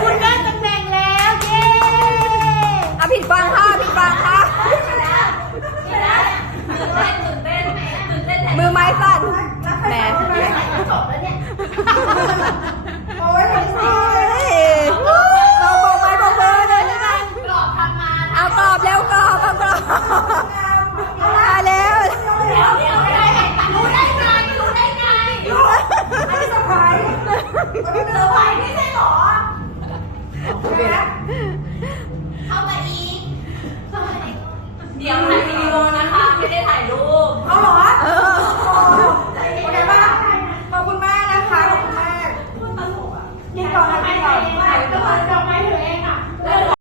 คุณได้ตำแหน่งแล้ว เย้ อะผิดบางค่ะผิดบางค่ะ เป็นเอร์ไปที่แ